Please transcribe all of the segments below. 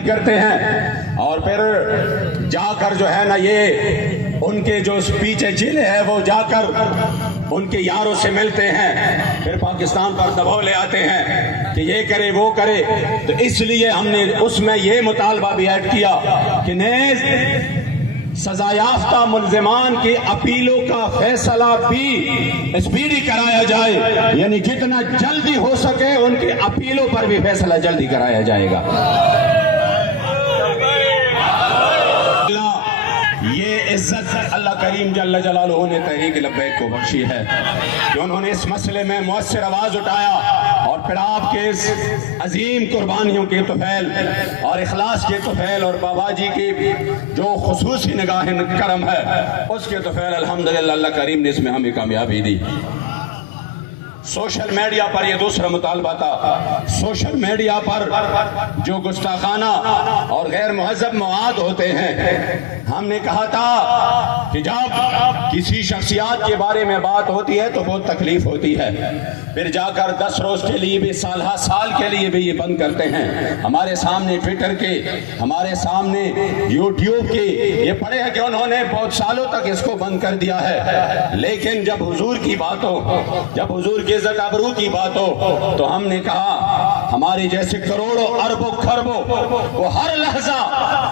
کرتے ہیں اور پھر جا کر جو ہے نا یہ ان کے جو پیچھے جلے ہیں وہ جا کر ان کے یاروں سے ملتے ہیں، پھر پاکستان پر دباؤ لے آتے ہیں کہ یہ کرے وہ کرے. تو اس لیے ہم نے اس میں یہ مطالبہ بھی ایڈ کیا کہ نیز سزا یافتہ ملزمان کی اپیلوں کا فیصلہ بھی اسپیڈی کرایا جائے، یعنی جتنا جلدی ہو سکے ان کی اپیلوں پر بھی فیصلہ جلدی کرایا جائے گا. یہ عزت اللہ کریم جل جلالہ نے تحریک لبیک کو بخشی ہے کہ انہوں نے اس مسئلے میں مؤثر آواز اٹھایا اور پھر آپ کے اس عظیم قربانیوں کے طفیل اور اخلاص کے طفیل اور بابا جی کی جو خصوصی نگاہ کرم ہے اس کے طفیل الحمدللہ اللہ کریم نے اس میں ہمیں کامیابی دی. سوشل میڈیا پر یہ دوسرا مطالبہ تھا. سوشل میڈیا پر جو گستاخانہ اور غیر مہذب مواد ہوتے ہیں، ہم نے کہا تھا کہ جب کسی شخصیات کے بارے میں بات ہوتی ہے تو بہت تکلیف ہوتی ہے، پھر جا کر 10 روز کے لیے بھی سال کے لیے بھی یہ بند کرتے ہیں. ہمارے سامنے ٹویٹر کے، ہمارے سامنے یوٹیوب کے یہ پڑے ہیں کہ انہوں نے بہت سالوں تک اس کو بند کر دیا ہے. لیکن جب حضور کی بات ہو، جب حضور کی عزت ابرو کی بات ہو تو ہم نے کہا ہماری جیسے کروڑوں اربوں خربوں وہ ہر لحظہ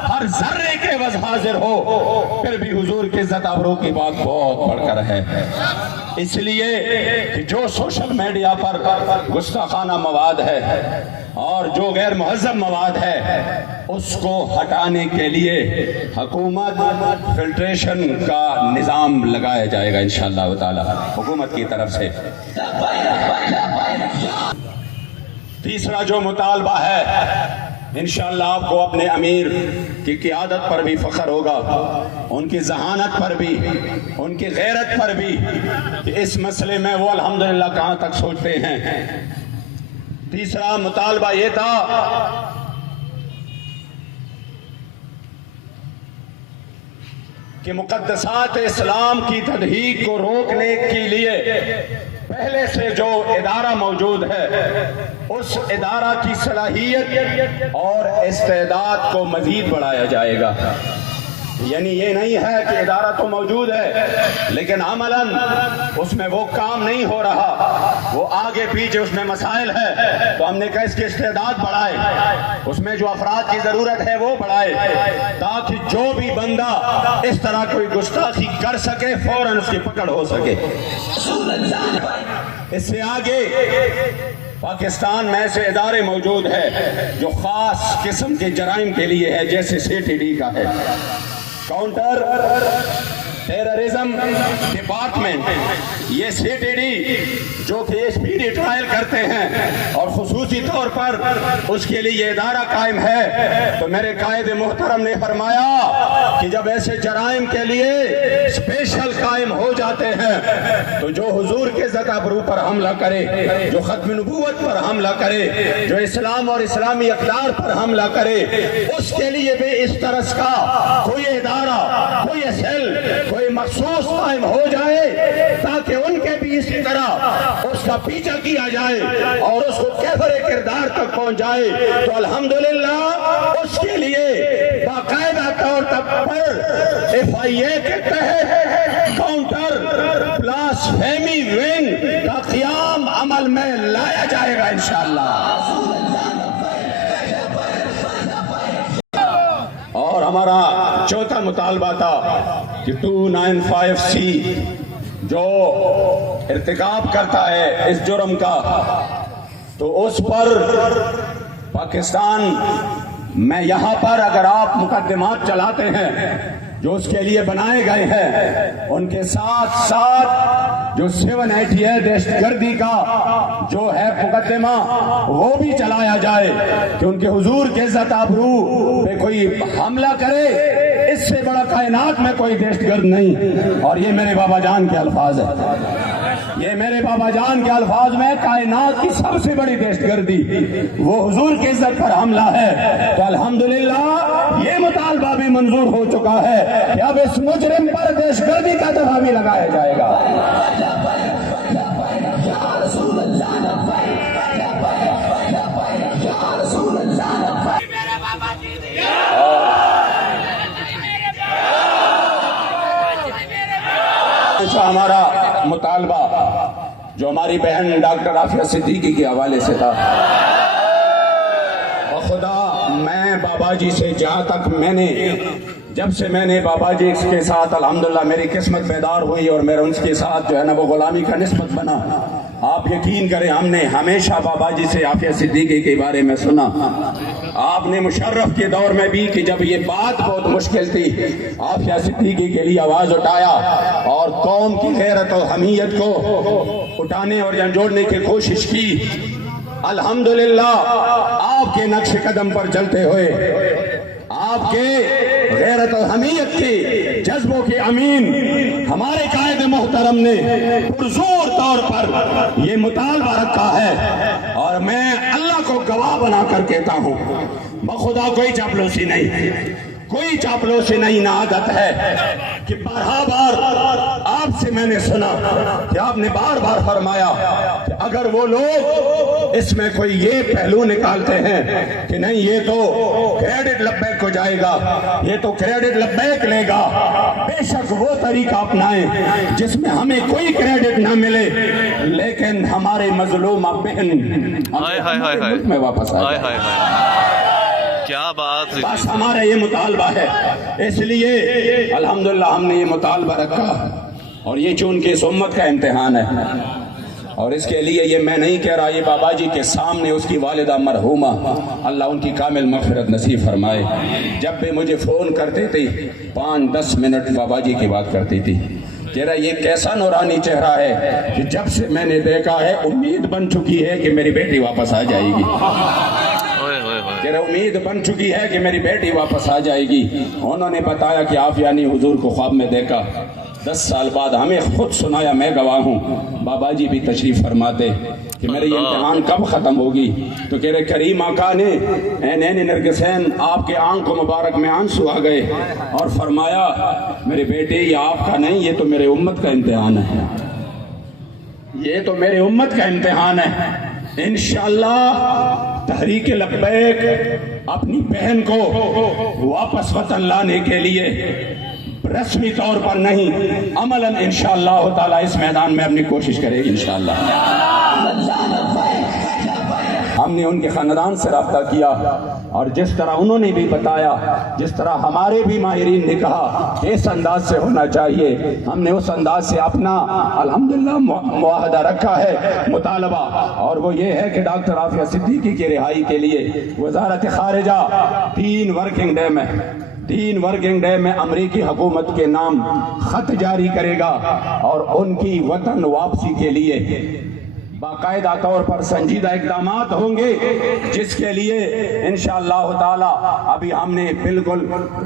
ہر ذرے کے وز حاضر ہو، پھر بھی حضور کی عزت ابرو کی بات بہت بڑھ کر ہے. اس لیے کہ جو سوشل میڈیا پر گستاخانہ مواد ہے اور جو غیر مہذب مواد ہے اس کو ہٹانے کے لیے حکومت فلٹریشن کا نظام لگایا جائے گا انشاءاللہ تعالی حکومت کی طرف سے. تیسرا جو مطالبہ ہے، انشاءاللہ آپ کو اپنے امیر کی قیادت پر بھی فخر ہوگا، ان کی ذہانت پر بھی، ان کی غیرت پر بھی، کہ اس مسئلے میں وہ الحمدللہ کہاں تک سوچتے ہیں. تیسرا مطالبہ یہ تھا کہ مقدسات اسلام کی تضحیک کو روکنے کے لیے پہلے سے جو ادارہ موجود ہے اس ادارہ کی صلاحیت اور استعداد کو مزید بڑھایا جائے گا. یعنی یہ نہیں ہے کہ ادارہ تو موجود ہے لیکن عملاً اس میں وہ کام نہیں ہو رہا، وہ آگے پیچھے اس میں مسائل ہے، تو ہم نے کہا اس کی استعداد بڑھائے، اس میں جو افراد کی ضرورت ہے وہ بڑھائے تاکہ جو بھی بندہ اس طرح کوئی گستاخی کر سکے فوراً اس کی پکڑ ہو سکے. اس سے آگے پاکستان میں ایسے ادارے موجود ہیں جو خاص قسم کے جرائم کے لیے ہے، جیسے CTD کا ہے، کاؤنٹر ٹیررزم ڈپارٹمنٹ. یہ CTD جو کہ اسپیڈی ٹرائل کرتے ہیں اور خصوصی طور پر اس کے لیے یہ ادارہ قائم ہے. تو میرے قائد محترم نے فرمایا کہ جب ایسے جرائم کے لیے اسپیشل قائم ہو جاتے ہیں تو جو حضور کے عزت ابرو پر حملہ کرے، جو ختم نبوت پر حملہ کرے، جو اسلام اور اسلامی اقدار پر حملہ کرے، اس کے لیے بھی اس طرح کا کوئی ادارہ، کوئی سیل، کوئی مخصوص قائم ہو جائے تاکہ ان کے بھی اسی طرح اس کا پیچھا کیا جائے اور اس کو کیفر کردار تک پہنچ جائے. تو الحمدللہ اس کے لیے باقاعدہ طور پر FIA کے تحت کاؤنٹر بلاسفیمی ونگ کا قیام عمل میں لایا جائے گا انشاءاللہ. اور ہمارا چوتھا مطالبہ تھا کہ 295C جو ارتکاب کرتا ہے اس جرم کا، تو اس پر پاکستان میں یہاں پر اگر آپ مقدمات چلاتے ہیں جو اس کے لیے بنائے گئے ہیں، ان کے ساتھ ساتھ جو 788 دہشت گردی کا جو ہے مقدمہ وہ بھی چلایا جائے کہ ان کے حضور کے عزت ابرو پہ کوئی حملہ کرے، اس سے بڑا کائنات میں کوئی دہشت گرد نہیں. اور یہ میرے بابا جان کے الفاظ ہیں، یہ میرے بابا جان کے الفاظ میں کائنات کی سب سے بڑی دہشت گردی وہ حضور کی عزت پر حملہ ہے. تو الحمدللہ یہ مطالبہ بھی منظور ہو چکا ہے کہ اب اس مجرم پر دہشت گردی کا دفعہ بھی لگایا جائے گا. میرے بابا جی دوسرا ہمارا مطالبہ جو ہماری بہن ڈاکٹر عافیہ صدیقی کے حوالے سے تھا، خدا میں بابا جی سے جہاں تک جب سے میں نے بابا جی کے ساتھ الحمدللہ میری قسمت بیدار ہوئی اور میرا ان کے ساتھ جو ہے نا وہ غلامی کا نسبت بنا، آپ یقین کریں ہم نے ہمیشہ بابا جی سے عافیہ صدیقی کے بارے میں سنا۔ آپ نے مشرف کے دور میں بھی کہ جب یہ بات بہت مشکل تھی عافیہ صدیقی کے لیے آواز اٹھایا اور قوم کی غیرت و حمیت کو اٹھانے اور جھنجھوڑنے کی کوشش کی۔ الحمدللہ آپ کے نقش قدم پر چلتے ہوئے آپ کے غیرت و حمیت کے جذبوں کے امین ہمارے قائد محترم نے پرزور طور پر یہ مطالبہ رکھا ہے، اور میں اللہ کو گواہ بنا کر کہتا ہوں بخدا کوئی چاپلوسی نہیں، کوئی چاپلوسی نہیں، نہ عادت ہے کہ بار آپ سے میں نے سنا کہ آپ نے بار بار فرمایا کہ اگر وہ لوگ اس میں کوئی یہ پہلو نکالتے ہیں کہ نہیں یہ تو کریڈٹ لبیک کو جائے گا، یہ تو کریڈٹ لبیک لے گا، بے شک وہ طریقہ اپنائیں جس میں ہمیں کوئی کریڈٹ نہ ملے لیکن ہمارے مظلومہ بہن ملک میں واپس آئے۔ کیا بات، بس ہمارا یہ مطالبہ ہے، اس لیے الحمدللہ ہم نے یہ مطالبہ رکھا، اور یہ چونکہ اس امت کا امتحان ہے، اور اس کے لیے یہ میں نہیں کہہ رہا، یہ بابا جی کے سامنے اس کی والدہ مرحومہ اللہ ان کی کامل مغفرت نصیب فرمائے، جب بھی مجھے فون کرتے تھے 5-10 منٹ بابا جی کی بات کرتی تھی، کہہ رہا یہ کیسا نورانی چہرہ ہے کہ جب سے میں نے دیکھا ہے امید بن چکی ہے کہ میری بیٹی واپس آ جائے گی، کہ امید بن چکی ہے کہ میری بیٹی واپس آ جائے گی۔ انہوں نے بتایا کہ عافیہ نے حضور کو خواب میں دیکھا، 10 سال بعد ہمیں خود سنایا، میں گواہ ہوں، بابا جی بھی تشریف فرماتے کہ میرے یہ امتحان کب ختم ہوگی، تو کہہ رہے کریم آقا نے عینین نرگسین آپ کے آنکھوں مبارک میں آنسو آ گئے اور فرمایا میرے بیٹے یہ آپ کا نہیں، یہ تو میرے امت کا امتحان ہے، یہ تو میرے امت کا امتحان ہے۔ انشاءاللہ تحریک لبیک اپنی بہن کو واپس وطن لانے کے لیے رسمی طور پر نہیں عملاً انشاءاللہ تعالی اس میدان میں اپنی کوشش کرے گی انشاءاللہ۔ ہم نے ان کے خاندان سے رابطہ کیا، اور جس طرح انہوں نے بھی بتایا، جس طرح ہمارے بھی ماہرین نے کہا کہ اس انداز سے ہونا چاہیے، ہم نے اس انداز سے اپنا الحمدللہ معاہدہ رکھا ہے، مطالبہ، اور وہ یہ ہے کہ ڈاکٹر عافیہ صدیقی کی رہائی کے لیے وزارت خارجہ 3 ورکنگ ڈے میں امریکی حکومت کے نام خط جاری کرے گا، اور ان کی وطن واپسی کے لیے باقاعدہ طور پر سنجیدہ اقدامات ہوں گے، جس کے لیے انشاءاللہ تعالی ابھی ہم نے بالکل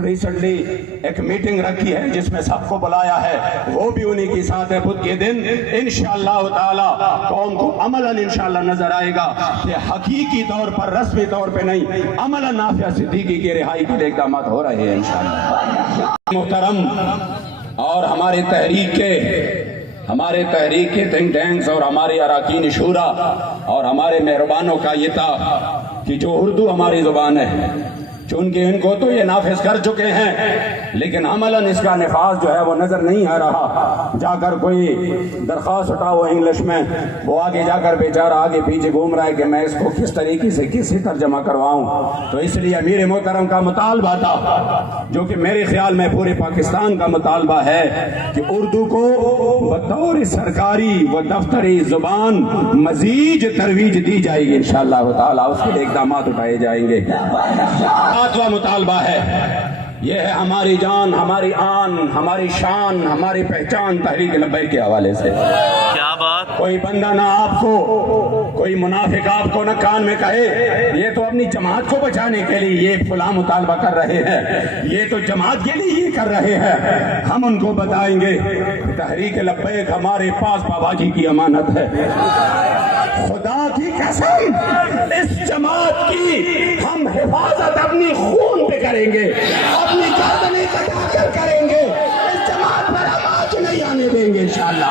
ریسنٹلی ایک میٹنگ رکھی ہے جس میں سب کو بلایا ہے، وہ بھی انہی کے ساتھ ہے بدھ کے دن انشاءاللہ تعالی قوم کو عملاً انشاءاللہ نظر آئے گا کہ حقیقی طور پر رسمی طور پہ نہیں عملاً عافیہ صدیقی کی رہائی کے لیے اقدامات ہو رہے ہیں انشاءاللہ۔ محترم، اور ہمارے تحریک کے تھنک ٹینکس اور ہمارے اراکین شورا اور ہمارے مہربانوں کا یہ تھا کہ جو اردو ہماری زبان ہے چونکہ ان کو تو یہ نافذ کر چکے ہیں لیکن عملاً اس کا نفاذ جو ہے وہ نظر نہیں آ رہا، جا کر کوئی درخواست اٹھاؤ انگلش میں، وہ آگے جا کر بیچارہ آگے پیچھے گھوم رہا ہے کہ میں اس کو کس طریقے سے کسی ترجمہ کرواؤں۔ تو اس لیے امیر محترم کا مطالبہ تھا، جو کہ میرے خیال میں پورے پاکستان کا مطالبہ ہے، کہ اردو کو بطور سرکاری و دفتری زبان مزید ترویج دی جائے گی انشاءاللہ تعالیٰ، اس کے لیے اقدامات اٹھائے جائیں گے۔ ساتواں مطالبہ ہے، یہ ہے ہماری جان، ہماری آن، ہماری شان، ہماری پہچان تحریک لبیک کے حوالے سے۔ کیا بات، کوئی بندہ نہ آپ کو، کوئی منافق آپ کو نہ کان میں کہے یہ تو اپنی جماعت کو بچانے کے لیے یہ فلاں مطالبہ کر رہے ہیں، یہ تو جماعت کے لیے یہ کر رہے ہیں۔ ہم ان کو بتائیں گے تحریک لبیک ہمارے پاس بابا جی کی امانت ہے، خدا کی قسم اس جماعت کی ہم حفاظت اپنی خون پہ کریں گے، اپنی گردنیں کٹا کر کریں گے، اس جماعت پر ہم آنچ نہیں آنے دیں گے انشاءاللہ۔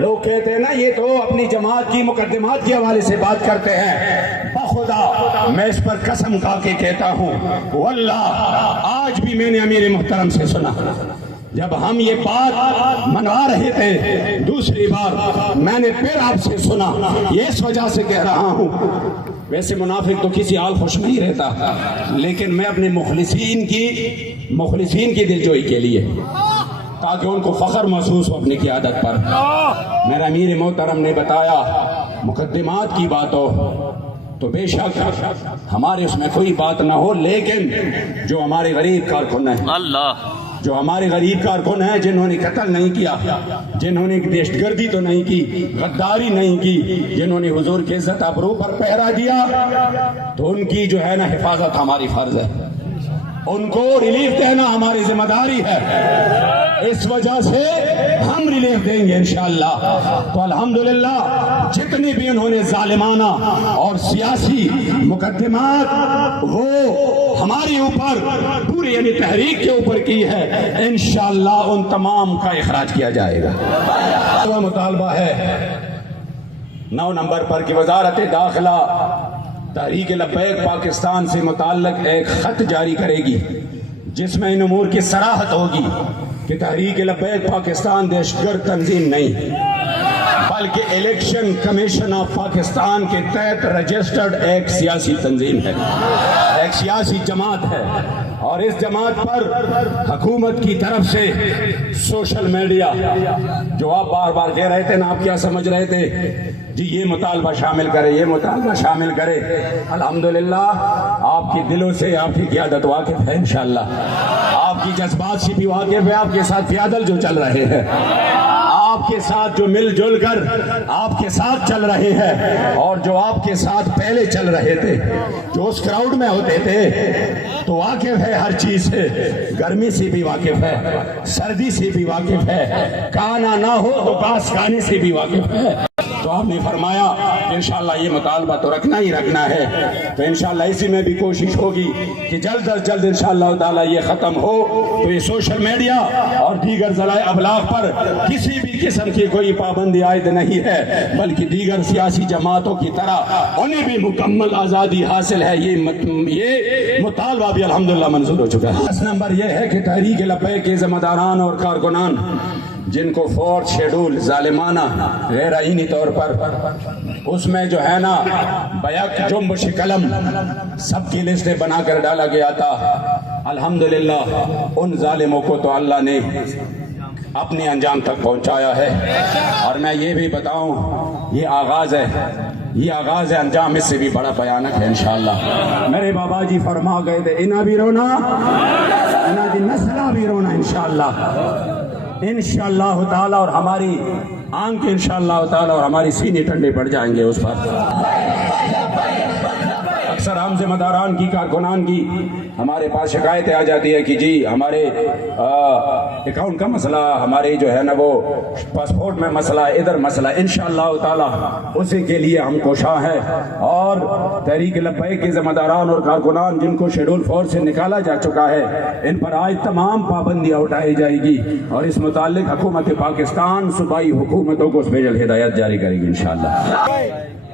لوگ کہتے ہیں نا یہ تو اپنی جماعت کی مقدمات کے حوالے سے بات کرتے ہیں، بخدا میں اس پر قسم کھا کے کہتا ہوں واللہ آج بھی میں نے امیر محترم سے سنا جب ہم یہ بات منوا رہے تھے، دوسری بار میں نے پھر آپ سے سنا، یہ اس وجہ سے کہہ رہا ہوں، ویسے منافق تو کسی حال خوش نہیں رہتا، لیکن میں اپنے مخلصین کی دلجوئی کے لیے، تاکہ ان کو فخر محسوس ہو اپنی قیادت پر، میرا امیر محترم نے بتایا مقدمات کی بات ہو تو بے شک ہمارے اس میں کوئی بات نہ ہو، لیکن جو ہمارے غریب کارکن ہیں، اللہ جو ہمارے غریب کارکن ہیں جنہوں نے قتل نہیں کیا، جنہوں نے دہشت گردی تو نہیں کی، غداری نہیں کی، جنہوں نے حضور کی عزت آبرو پر پہرا دیا، تو ان کی جو ہے نا حفاظت ہماری فرض ہے، ان کو ریلیف دینا ہماری ذمہ داری ہے، اس وجہ سے ہم ریلیف دیں گے انشاءاللہ۔ تو الحمدللہ جتنی بھی انہوں نے ظالمانہ اور سیاسی مقدمات وہ ہماری اوپر پوری یعنی تحریک کے اوپر کی ہے، انشاءاللہ ان تمام کا اخراج کیا جائے گا۔ تو مطالبہ ہے 9 نمبر پر کہ وزارت داخلہ تحریک لبیک پاکستان سے متعلق ایک خط جاری کرے گی جس میں ان امور کی صراحت ہوگی کہ تحریک لبیک پاکستان دہشت گرد تنظیم نہیں بلکہ الیکشن کمیشن آف پاکستان کے تحت رجسٹرڈ ایک سیاسی تنظیم ہے، ایک سیاسی جماعت ہے، اور اس جماعت پر حکومت کی طرف سے سوشل میڈیا جو آپ بار بار کہہ رہے تھے نا، آپ کیا سمجھ رہے تھے جی یہ مطالبہ شامل کرے، یہ مطالبہ شامل کرے، الحمدللہ آپ کے دلوں سے آپ کی قیادت واقف ہے، انشاءاللہ آپ کی جذبات سے بھی واقف ہے، آپ کے ساتھ پیادل جو چل رہے ہیں، آپ کے ساتھ جو مل جل کر آپ کے ساتھ چل رہے ہیں، اور جو آپ کے ساتھ پہلے چل رہے تھے، جو اس کراؤڈ میں ہوتے تھے، تو واقف ہے ہر چیز سے، گرمی سے بھی واقف ہے، سردی سے بھی واقف ہے، کھانا نہ ہو تو پاس کھانے سے بھی واقف ہے۔ تو آپ نے فرمایا کہ انشاءاللہ یہ مطالبہ تو رکھنا ہی رکھنا ہے، تو انشاءاللہ اسی میں بھی کوشش ہوگی کہ جلد از جلد انشاءاللہ تعالی یہ ختم ہو، تو یہ سوشل میڈیا اور دیگر ذرائع ابلاغ پر کسی بھی قسم کی کوئی پابندی عائد نہیں ہے، بلکہ دیگر سیاسی جماعتوں کی طرح انہیں بھی مکمل آزادی حاصل ہے، یہ مطالبہ بھی الحمدللہ منظور ہو چکا ہے۔ 10 نمبر یہ ہے کہ تحریک لبیک کے ذمہ داران اور کارکنان جن کو 4 شیڈول ظالمانہ غیر آئینی طور پر اس میں جو ہے نا بیک جنبش قلم سب کی لسٹیں بنا کر ڈالا گیا تھا، الحمدللہ ان ظالموں کو تو اللہ نے اپنے انجام تک پہنچایا ہے، اور میں یہ بھی بتاؤں یہ آغاز ہے، یہ آغاز ہے، انجام اس سے بھی بڑا بھیانک ہے انشاءاللہ۔ میرے بابا جی فرما گئے تھے انہاں بھی رونا انہاں دی نسلہ بھی رونا انشاءاللہ تعالی، اور ہماری آنکھ انشاءاللہ تعالی اور ہماری سینے ٹھنڈے پڑ جائیں گے اس پر۔ اکثر ہم ذمہ داران کی کارکنان کی ہمارے پاس شکایتیں آ جاتی ہے کہ جی ہمارے اکاؤنٹ کا مسئلہ، ہمارے جو ہے نا وہ پاسپورٹ میں مسئلہ، ادھر مسئلہ، انشاءاللہ تعالی اسی کے لیے ہم کوشاں ہیں، اور تحریک لبیک کے ذمہ داران اور کارکنان جن کو شیڈول 4 سے نکالا جا چکا ہے، ان پر آج تمام پابندیاں اٹھائی جائے گی، اور اس متعلق حکومت پاکستان صوبائی حکومتوں کو اسپیشل ہدایت جاری کرے گی انشاءاللہ۔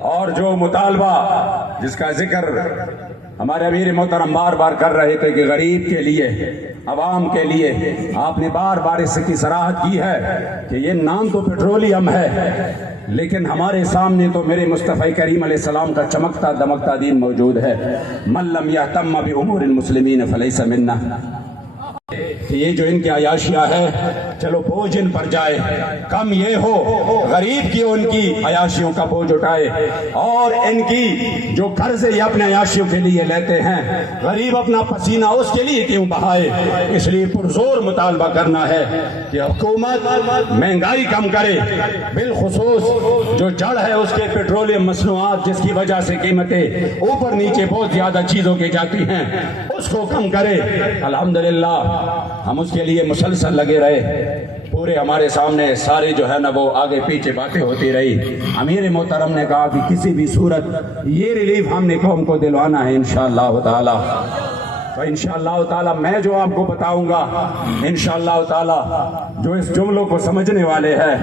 اور جو مطالبہ جس کا ذکر ہمارے امیر محترم بار بار کر رہے تھے کہ غریب کے لیے، عوام کے لیے، آپ نے بار بار اس کی صراحت کی ہے کہ یہ نام تو پیٹرولیم ہے، لیکن ہمارے سامنے تو میرے مصطفی کریم علیہ السلام کا چمکتا دمکتا دین موجود ہے، من لم یہتم بامور المسلمین فلیس منا، کہ یہ جو ان کے عیاشیاں ہے چلو بوجھ ان پر جائے، کم یہ ہو غریب کی ان کی عیاشیوں کا بوجھ اٹھائے، اور ان کی جو قرضے یہ اپنے عیاشیوں کے لیے لیتے ہیں، غریب اپنا پسینہ اس کے لیے کیوں بہائے، اس لیے پرزور مطالبہ کرنا ہے کہ حکومت مہنگائی کم کرے، بالخصوص جو جڑ ہے اس کے پیٹرولیم مصنوعات جس کی وجہ سے قیمتیں اوپر نیچے بہت زیادہ چیزوں کی جاتی ہیں، اس کو کم کرے۔ الحمدللہ ہم اس کے لیے مسلسل لگے رہے، پورے ہمارے سامنے سارے جو ہے نا وہ آگے پیچھے باتیں ہوتی رہی، امیر محترم نے کہا کہ کسی بھی صورت یہ ریلیف ہم نے قوم کو دلوانا ہے انشاءاللہ تعالی۔ تو انشاءاللہ تعالی میں جو آپ کو بتاؤں گا انشاءاللہ تعالی جو اس جملوں کو سمجھنے والے ہیں،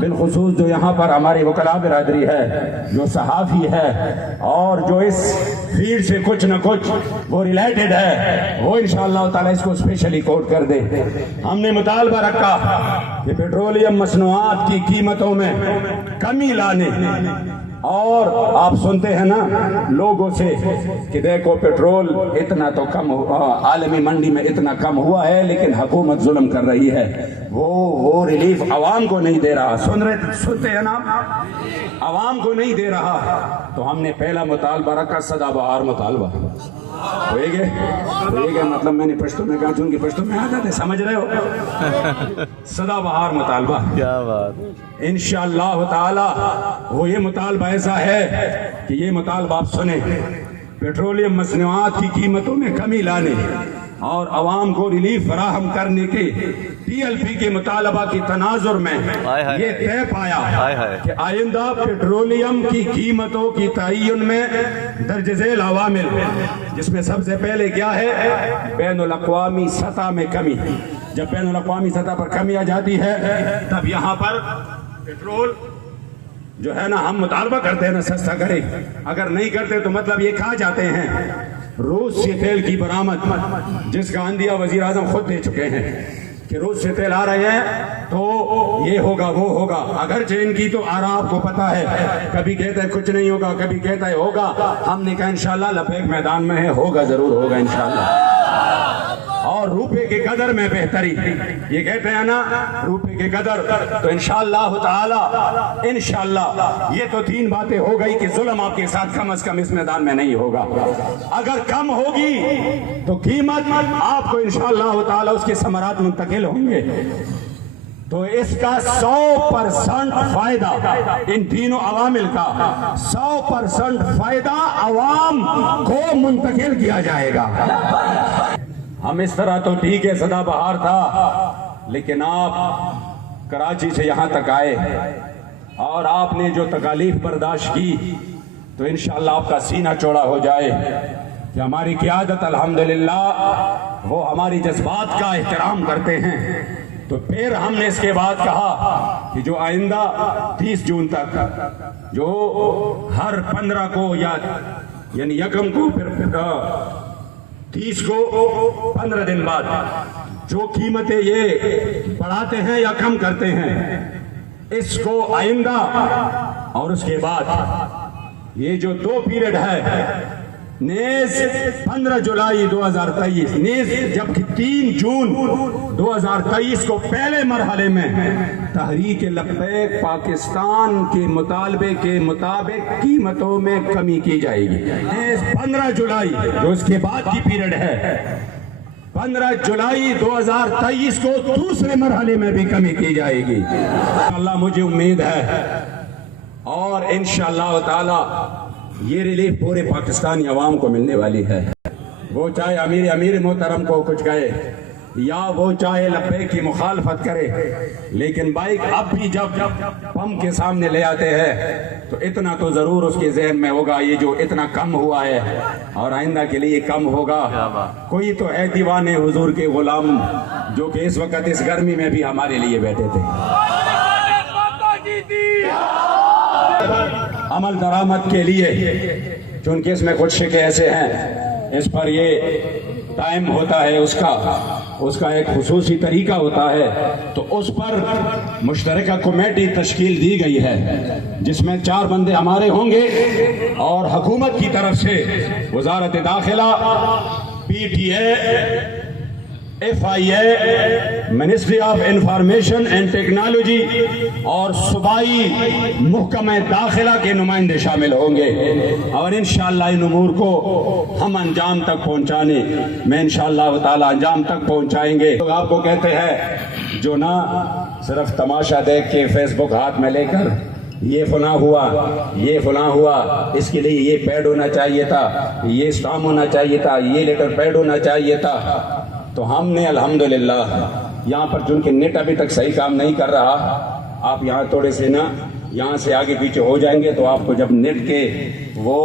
بالخصوص جو یہاں پر ہماری وکلاء برادری ہے، جو صحافی ہے اور جو اس فیلڈ سے کچھ نہ کچھ وہ ریلیٹڈ ہے، وہ انشاءاللہ تعالی اس کو اسپیشلی کوٹ کر دے۔ ہم نے مطالبہ رکھا کہ پیٹرولیم مصنوعات کی قیمتوں میں کمی لانے، اور آپ سنتے ہیں نا لوگوں سے کہ دیکھو پیٹرول اتنا تو کم عالمی منڈی میں اتنا کم ہوا ہے لیکن حکومت ظلم کر رہی ہے، وہ ریلیف عوام کو نہیں دے رہا، سنتے ہیں نا، عوام کو نہیں دے رہا۔ تو ہم نے پہلا مطالبہ رکھا سدا بہار مطالبہ، ہوئے گے مطلب میں نے پشتو میں کہا چونکہ پشتو میں آتا تھے، سمجھ رہے ہو، سدا بہار مطالبہ۔ کیا بات، انشاءاللہ تعالی وہ یہ مطالبہ ایسا ہے کہ یہ مطالبہ آپ سنیں، پیٹرولیم مصنوعات کی قیمتوں میں کمی لانے اور عوام کو ریلیف فراہم کرنے کے پی ایل پی کے مطالبہ کی تناظر میں یہ طے پایا کہ آئندہ پیٹرولیم کی قیمتوں کی تعین میں درج ذیل عوامل، جس میں سب سے پہلے کیا ہے، بین الاقوامی سطح میں کمی۔ جب بین الاقوامی سطح پر کمی آ جاتی ہے تب یہاں پر پیٹرول جو ہے نا ہم مطالبہ کرتے ہیں نا سستا کرے، اگر نہیں کرتے تو مطلب یہ کھا جاتے ہیں۔ روس سے تیل کی برآمد جس کا عندیہ وزیر اعظم خود دے چکے ہیں کہ روس سے تیل آ رہے ہیں تو یہ ہوگا وہ ہوگا، اگرچہ ان کی تو آرا آپ کو پتا ہے، کبھی کہتا ہے کچھ نہیں ہوگا، کبھی کہتا ہے ہوگا۔ ہم نے کہا انشاءاللہ لبیک میدان میں ہے، ہوگا ضرور ہوگا انشاءاللہ۔ اور روپے کے قدر میں بہتری، یہ کہتے ہیں نا روپے کے قدر، تو انشاءاللہ تعالی انشاءاللہ یہ تو تین باتیں ہو گئی کہ ظلم آپ کے ساتھ کم از کم اس میدان میں نہیں ہوگا۔ اگر کم ہوگی تو قیمت آپ کو انشاءاللہ تعالی اس کے ثمرات منتقل ہوں گے، تو اس کا 100% فائدہ ان تینوں عوامل کا 100% فائدہ عوام کو منتقل کیا جائے گا۔ ہم اس طرح تو ٹھیک ہے سدا بہار تھا، لیکن آپ کراچی سے یہاں تک آئے اور آپ نے جو تکالیف برداشت کی تو انشاءاللہ آپ کا سینہ چوڑا ہو جائے کہ ہماری قیادت الحمدللہ وہ ہماری جذبات کا احترام کرتے ہیں۔ تو پھر ہم نے اس کے بعد کہا کہ جو آئندہ 30 جون تک جو ہر 15 کو یعنی یکم کو پھر 30 کو 15 دن بعد جو قیمتیں یہ بڑھاتے ہیں یا کم کرتے ہیں اس کو آئندہ، اور اس کے بعد یہ جو 2 پیریڈ ہے نیز 15 جولائی 2023 نیز جبکہ 3 جون 2023 کو پہلے مرحلے میں تحریک لبیک پاکستان کے مطالبے کے مطابق قیمتوں میں کمی کی جائے گی۔ نیز 15 جولائی جو اس کے بعد کی پیریڈ ہے 15 جولائی 2023 کو دوسرے مرحلے میں بھی کمی کی جائے گی۔ اللہ مجھے امید ہے اور انشاءاللہ تعالی یہ ریلیف پورے پاکستانی عوام کو ملنے والی ہے، وہ چاہے امیر محترم کو کچھ کہے یا وہ چاہے لبیک کی مخالفت کرے، لیکن بائک اب بھی جب پمپ کے سامنے لے آتے ہیں تو اتنا تو ضرور اس کے ذہن میں ہوگا یہ جو اتنا کم ہوا ہے اور آئندہ کے لیے کم ہوگا۔ کوئی تو ہے دیوانے حضور کے غلام جو کہ اس وقت اس گرمی میں بھی ہمارے لیے بیٹھے تھے۔ عمل درآمد کے لیے چونکہ اس میں کچھ شکے ایسے ہیں اس پر یہ ٹائم ہوتا ہے، اس کا ایک خصوصی طریقہ ہوتا ہے، تو اس پر مشترکہ کمیٹی تشکیل دی گئی ہے جس میں 4 بندے ہمارے ہوں گے اور حکومت کی طرف سے وزارت داخلہ، P T A, F I A, ministry of information and technology اور صوبائی محکمہ داخلہ کے نمائندے شامل ہوں گے، اور انشاءاللہ ان امور کو ہم انجام تک پہنچانے میں انشاءاللہ تعالی انجام تک پہنچائیں گے۔ تو آپ کو کہتے ہیں جو نہ صرف تماشا دیکھ کے فیس بک ہاتھ میں لے کر یہ فلاں ہوا یہ فلاں ہوا، اس کے لیے یہ پیڈ ہونا چاہیے تھا، یہ اسٹام ہونا چاہیے تھا، یہ لیٹر پیڈ ہونا چاہیے تھا، تو ہم نے الحمدللہ یہاں پر چونکہ نیٹ ابھی تک صحیح کام نہیں کر رہا، آپ یہاں تھوڑے سے نا یہاں سے آگے پیچھے ہو جائیں گے تو آپ کو جب نیٹ کے وہ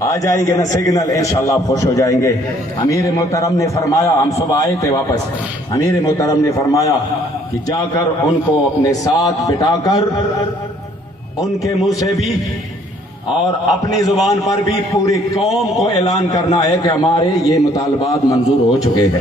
آ جائیں گے نا سگنل، انشاءاللہ آپ خوش ہو جائیں گے۔ امیر محترم نے فرمایا، ہم صبح آئے تھے واپس، امیر محترم نے فرمایا کہ جا کر ان کو اپنے ساتھ بٹھا کر ان کے منہ سے بھی اور اپنی زبان پر بھی پوری قوم کو اعلان کرنا ہے کہ ہمارے یہ مطالبات منظور ہو چکے ہیں۔